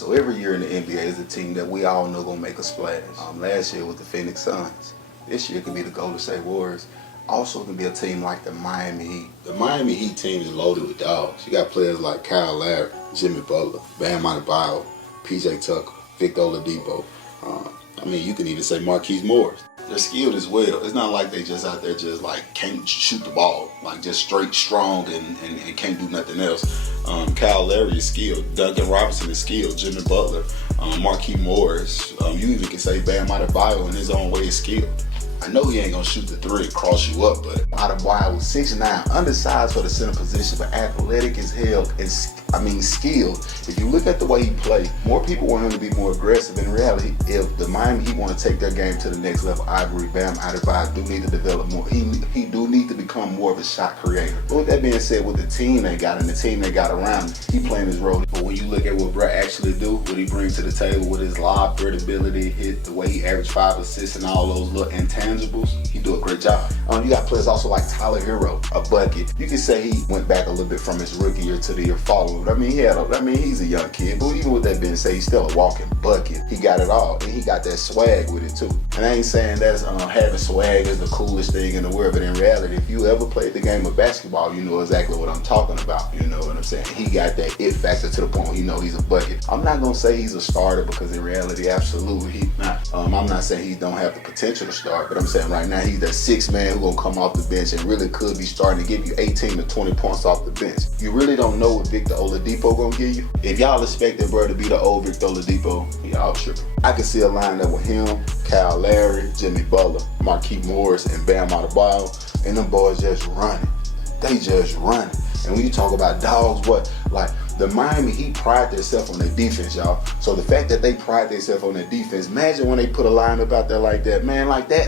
So every year in the NBA is a team that we all know gonna make a splash. Last year was the Phoenix Suns. This year could be the Golden State Warriors. Also can be a team like the Miami Heat. The Miami Heat team is loaded with dogs. You got players like Kyle Lowry, Jimmy Butler, Bam Adebayo, PJ Tucker, Victor Oladipo. I mean, you can even say Marquise Morris. They're skilled as well. It's not like they just out there just like can't shoot the ball, like just straight strong and can't do nothing else. Kyle Lowry is skilled. Duncan Robinson is skilled. Jimmy Butler, Marquise Morris. You even can say Bam Adebayo in his own way is skilled. I know he ain't gonna shoot the three and cross you up, but Adebayo was 6'9", undersized for the center position, but athletic as hell and skilled. If you look at the way he played, more people want him to be more aggressive. In reality, if the Miami Heat want to take their game to the next level, I agree. Bam Adebayo do need to develop more. He do need to become more of a shot creator. But with that being said, with the team they got and the team they got around him, he playing his role. But when you look at what Brett actually do, what he brings to the table with his lob threat ability, the way he averaged 5 assists and all those little intangibles, he do a great job. You got players also like Tyler Hero, a bucket. You can say he went back a little bit from his rookie year to the year following. But he's a young kid. But even with that being said, he's still a walking bucket. He got it all, and he got that swag with it too. And I ain't saying that's having swag is the coolest thing in the world, but in reality, if you ever played the game of basketball, you know exactly what I'm talking about. You know what I'm saying? He got that it factor to the point where you know he's a bucket. I'm not gonna say he's a starter because in reality, absolutely he's not. I'm not saying he don't have the potential to start, but I'm saying right now he's that sixth man who gonna come off the bench and really could be starting to give you 18 to 20 points off the bench. You really don't know what Victor Oladipo gonna give you. If y'all expecting bro to be the old Victor Oladipo, y'all tripping. I can see a lineup with him, Kyle Lowry, Jimmy Butler, Marquise Morris, and Bam Adebayo, and them boys just running. They just running. And when you talk about dogs, the Miami Heat pride themselves on their defense, y'all. So the fact that they pride themselves on their defense, imagine when they put a lineup out there like that, man, like that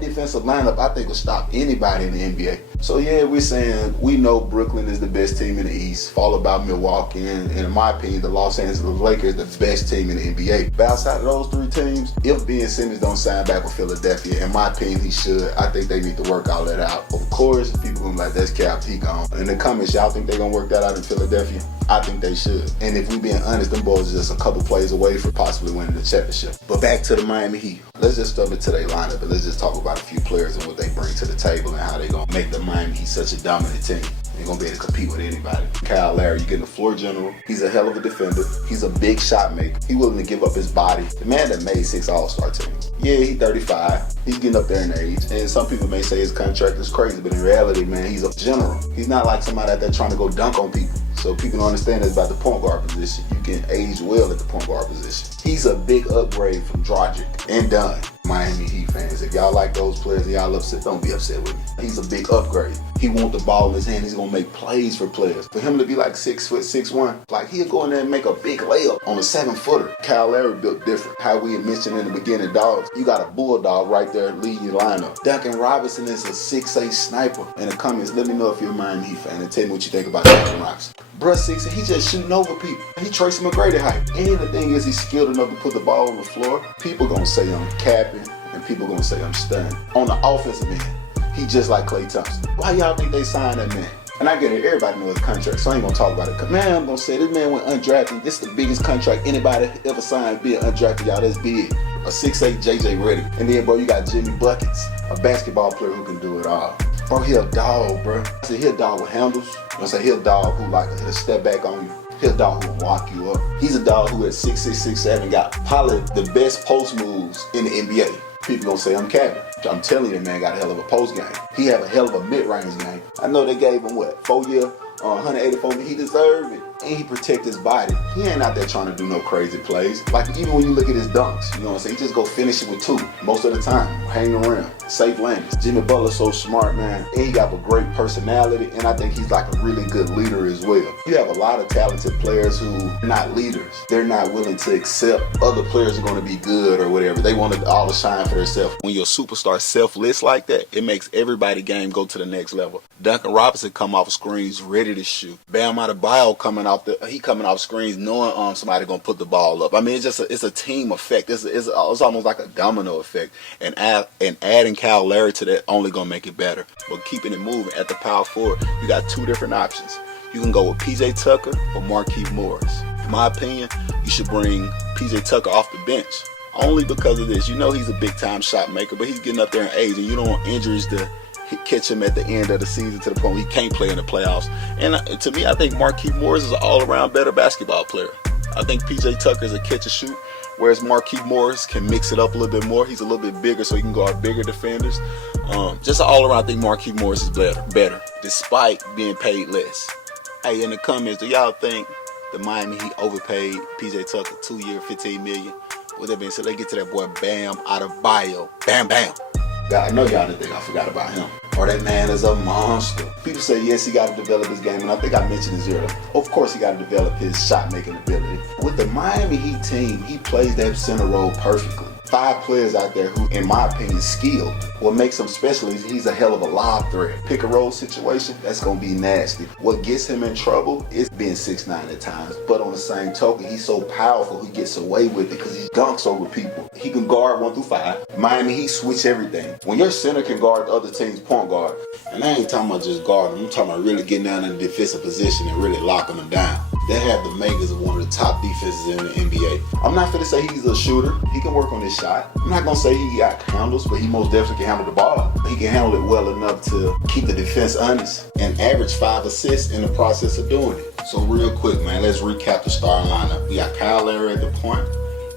defensive lineup, I think will stop anybody in the NBA. So yeah, we're saying we know Brooklyn is the best team in the East, followed by Milwaukee, and in my opinion, the Los Angeles Lakers the best team in the NBA. But outside of those three teams, if Ben Simmons don't sign back with Philadelphia, in my opinion, he should. I think they need to work all that out. Of course, people gonna be like, that's capped, he gone. In the comments, y'all think they gonna work that out in Philadelphia? I think they should. And if we being honest, them boys are just a couple plays away from possibly winning the championship. But back to the Miami Heat. Let's just step into their lineup and let's just talk about a few players and what they bring to the table and how they gonna make the Miami Heat such a dominant team. They're gonna be able to compete with anybody. Kyle Lowry, you getting the floor general. He's a hell of a defender. He's a big shot maker. He willing to give up his body. The man that made 6 All-Star teams. Yeah, he's 35. He's getting up there in age. And some people may say his contract is crazy, but in reality, man, he's a general. He's not like somebody out there trying to go dunk on people. So people don't understand this about the point guard position. You can age well at the point guard position. He's a big upgrade from Dragic and Dunn. Miami Heat fans, if y'all like those players and y'all upset, don't be upset with me. He's a big upgrade. He want the ball in his hand. He's gonna make plays for players. For him to be like 6 foot 6'1", like he'll go in there and make a big layup on a 7-footer. Kyle Lowry built different. How we had mentioned in the beginning, dogs. You got a bulldog right there leading your lineup. Duncan Robinson is a 6'8" sniper. In the comments, let me know if you're a Miami Heat fan and tell me what you think about Duncan Robinson. Bruh 6'8", he just shooting over people. He Tracy McGrady height. And the thing is, he's skilled enough to put the ball on the floor. People gonna say I'm capping, and people gonna say I'm stunning. On the offensive end, he just like Klay Thompson. Why y'all think they signed that man? And I get it, everybody knows his contract, so I ain't gonna talk about it. Man, I'm gonna say this man went undrafted. This is the biggest contract anybody ever signed being undrafted, y'all. That's big. A 6'8" JJ Redick. And then, bro, you got Jimmy Buckets, a basketball player who can do it all. Bro, he a dog, bro. I said he a dog with handles. I said he a dog who like he'll step back on you. He a dog who will walk you up. He's a dog who at 6'6", 6'7" got probably the best post moves in the NBA. People gonna say I'm capping. I'm telling you, man got a hell of a post game. He have a hell of a mid-range game. I know they gave him 4 year, 184 million. He deserved it. And he protect his body. He ain't out there trying to do no crazy plays. Like even when you look at his dunks, you know what I'm saying? He just go finish it with 2 most of the time. Hang around, safe landings. Jimmy Butler's so smart, man. And he got a great personality. And I think he's like a really good leader as well. You have a lot of talented players who are not leaders. They're not willing to accept other players are going to be good or whatever. They want it all to shine for themselves. When you're a superstar selfless like that, it makes everybody game go to the next level. Duncan Robinson come off screens ready to shoot. Bam Adebayo coming off screens knowing somebody gonna put the ball up. I mean, it's a team effect. It's almost like a domino effect. And adding Kyle Lowry to that only gonna make it better. But keeping it moving at the power forward, you got 2 different options. You can go with PJ Tucker or Marquise Morris. In my opinion, you should bring PJ Tucker off the bench. Only because of this. You know he's a big-time shot maker, but he's getting up there in age, and you don't want injuries to catch him at the end of the season to the point where he can't play in the playoffs. And to me, I think Markieff Morris is an all-around better basketball player. I think PJ Tucker is a catch-and-shoot, whereas Markieff Morris can mix it up a little bit more. He's a little bit bigger, so he can guard bigger defenders. Just all around, I think Markieff Morris is better, despite being paid less. Hey, in the comments, do y'all think the Miami Heat overpaid PJ Tucker 2 year, $15 million? With that being said, let's get to that boy Bam Adebayo. Bam, bam. I know y'all didn't think I forgot about him. Or that man is a monster. People say, yes, he got to develop his game, and I think I mentioned this earlier. Of course, he got to develop his shot-making ability. With the Miami Heat team, he plays that center role perfectly. 5 players out there who, in my opinion, skilled. What makes him special is he's a hell of a lob threat. Pick and roll situation, that's going to be nasty. What gets him in trouble is being 6'9" at times. But on the same token, he's so powerful, he gets away with it because he dunks over people. He can guard 1 through 5. Miami, he switch everything. When your center can guard the other team's point guard, and I ain't talking about just guarding, I'm talking about really getting down in the defensive position and really locking them down. They have the makers of one of the top defenses in the NBA. I'm not gonna say he's a shooter. He can work on his shot. I'm not gonna say he got handles, but he most definitely can handle the ball. He can handle it well enough to keep the defense honest and average 5 assists in the process of doing it. So real quick, man, let's recap the starting lineup. We got Kyle Lowry at the point.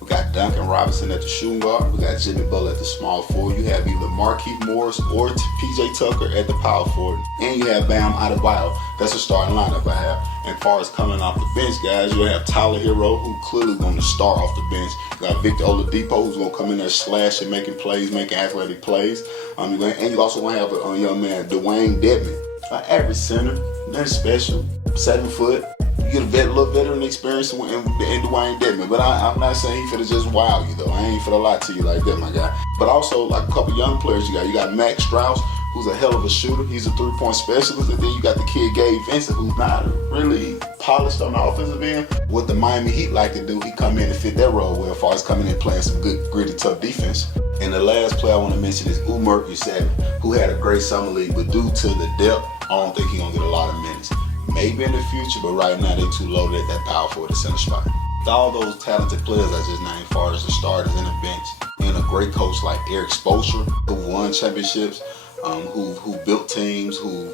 We got Duncan Robinson at the shooting guard. We got Jimmy Butler at the small forward. You have either Markieff Morris or PJ Tucker at the power forward. And you have Bam Adebayo. That's the starting lineup I have. And as far as coming off the bench, guys, you'll have Tyler Hero, who clearly going to start off the bench. You got Victor Oladipo, who's going to come in there slashing, making plays, making athletic plays. And you also going to have a young man, Dwayne Dedmon, an average center, nothing special, 7 foot. You get a little veteran experience in Dwayne Dedmon, but I'm not saying he finna just wow you though. I ain't finna lie to you like that, my guy. But also like a couple young players you got Max Strauss, who's a hell of a shooter. He's a 3-point specialist, and then you got the kid Gabe Vincent, who's not really polished on the offensive end. What the Miami Heat like to do, he come in and fit that role well, as far as coming in playing some good, gritty, tough defense. And the last player I want to mention is Umar Yusef, who had a great summer league, but due to the depth, I don't think he's gonna get a lot of minutes. Maybe in the future, but right now they too loaded at that power forward, the center spot. With all those talented players I just named, as far as the starters in the bench, and a great coach like Eric Spoelstra, who won championships, who built teams, who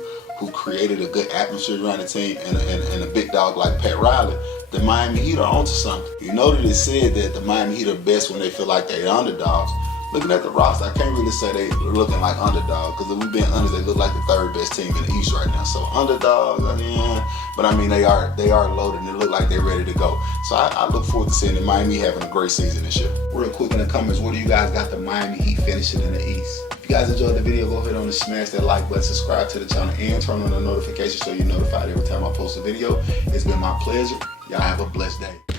created a good atmosphere around the team, and a big dog like Pat Riley, the Miami Heat are onto something. You know that it said that the Miami Heat are best when they feel like they're underdogs. Looking at the roster, I can't really say they're looking like underdogs, because if we're being honest, they look like the 3rd best team in the East right now. So underdogs, but I mean they are loaded and they look like they're ready to go. So I look forward to seeing the Miami having a great season this year. Real quick in the comments, what do you guys got the Miami Heat finishing in the East? If you guys enjoyed the video, go ahead and smash that like button, subscribe to the channel, and turn on the notifications so you're notified every time I post a video. It's been my pleasure. Y'all have a blessed day.